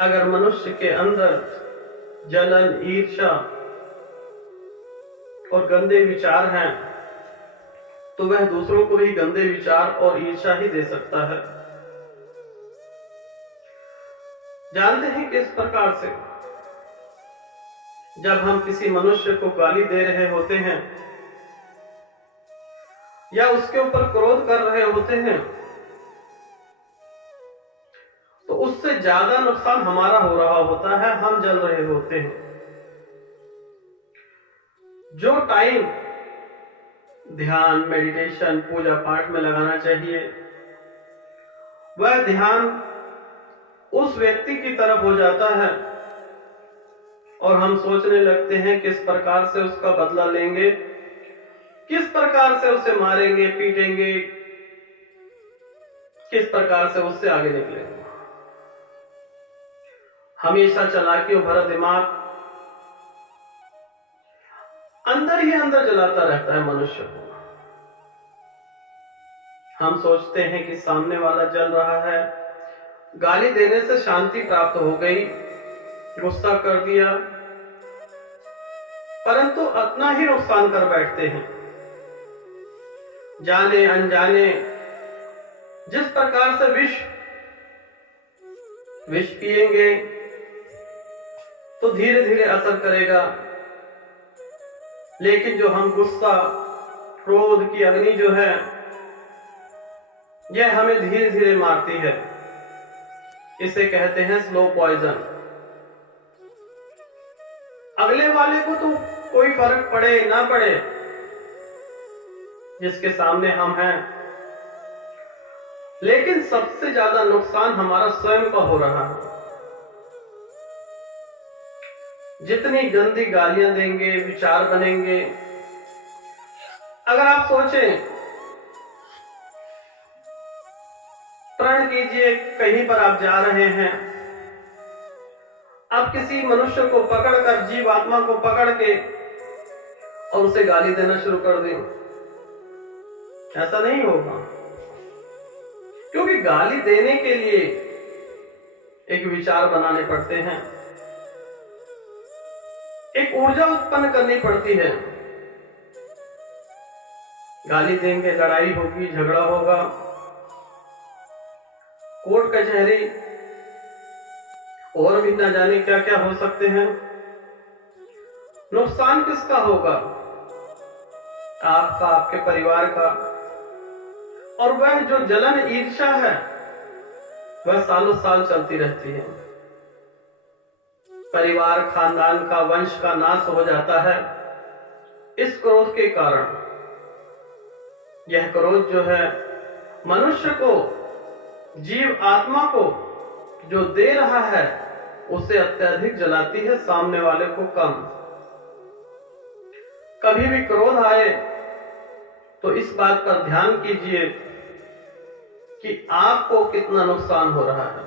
अगर मनुष्य के अंदर जलन, ईर्ष्या और गंदे विचार हैं तो वह दूसरों को भी गंदे विचार और ईर्ष्या ही दे सकता है। जानते हैं किस प्रकार से जब हम किसी मनुष्य को गाली दे रहे होते हैं या उसके ऊपर क्रोध कर रहे होते हैं तो उससे ज्यादा नुकसान हमारा हो रहा होता है, हम जल रहे होते हैं। जो टाइम ध्यान, मेडिटेशन, पूजा पाठ में लगाना चाहिए वह ध्यान उस व्यक्ति की तरफ हो जाता है और हम सोचने लगते हैं किस प्रकार से उसका बदला लेंगे, किस प्रकार से उसे मारेंगे, पीटेंगे, किस प्रकार से उससे आगे निकलेंगे। हमेशा चालाकियों भरा दिमाग अंदर ही अंदर जलाता रहता है मनुष्य को। हम सोचते हैं कि सामने वाला जल रहा है, गाली देने से शांति प्राप्त हो गई, गुस्सा कर दिया, परंतु अपना ही नुकसान कर बैठते हैं। जाने अनजाने जिस प्रकार से विष पिएंगे तो धीरे धीरे असर करेगा, लेकिन जो हम गुस्सा, क्रोध की अग्नि जो है यह हमें धीरे धीरे मारती है। इसे कहते हैं स्लो पॉइजन। अगले वाले को तो कोई फर्क पड़े ना पड़े जिसके सामने हम हैं, लेकिन सबसे ज्यादा नुकसान हमारा स्वयं का हो रहा है। जितनी गंदी गालियां देंगे, विचार बनेंगे। अगर आप सोचें, प्रण कीजिए कहीं पर आप जा रहे हैं, आप किसी मनुष्य को पकड़कर, जीव आत्मा को पकड़ के और उसे गाली देना शुरू कर दें, ऐसा नहीं होगा। क्योंकि गाली देने के लिए एक विचार बनाने पड़ते हैं, एक ऊर्जा उत्पन्न करनी पड़ती है। गाली देंगे, लड़ाई होगी, झगड़ा होगा, कोर्ट कचहरी और भी ना जाने क्या क्या हो सकते हैं। नुकसान किसका होगा? आपका, आपके परिवार का। और वह जो जलन, ईर्ष्या है वह सालों साल चलती रहती है। परिवार, खानदान का, वंश का नाश हो जाता है इस क्रोध के कारण। यह क्रोध जो है मनुष्य को, जीव आत्मा को जो दे रहा है उसे अत्यधिक जलाती है, सामने वाले को कम। कभी भी क्रोध आए तो इस बात पर ध्यान कीजिए कि आपको कितना नुकसान हो रहा है।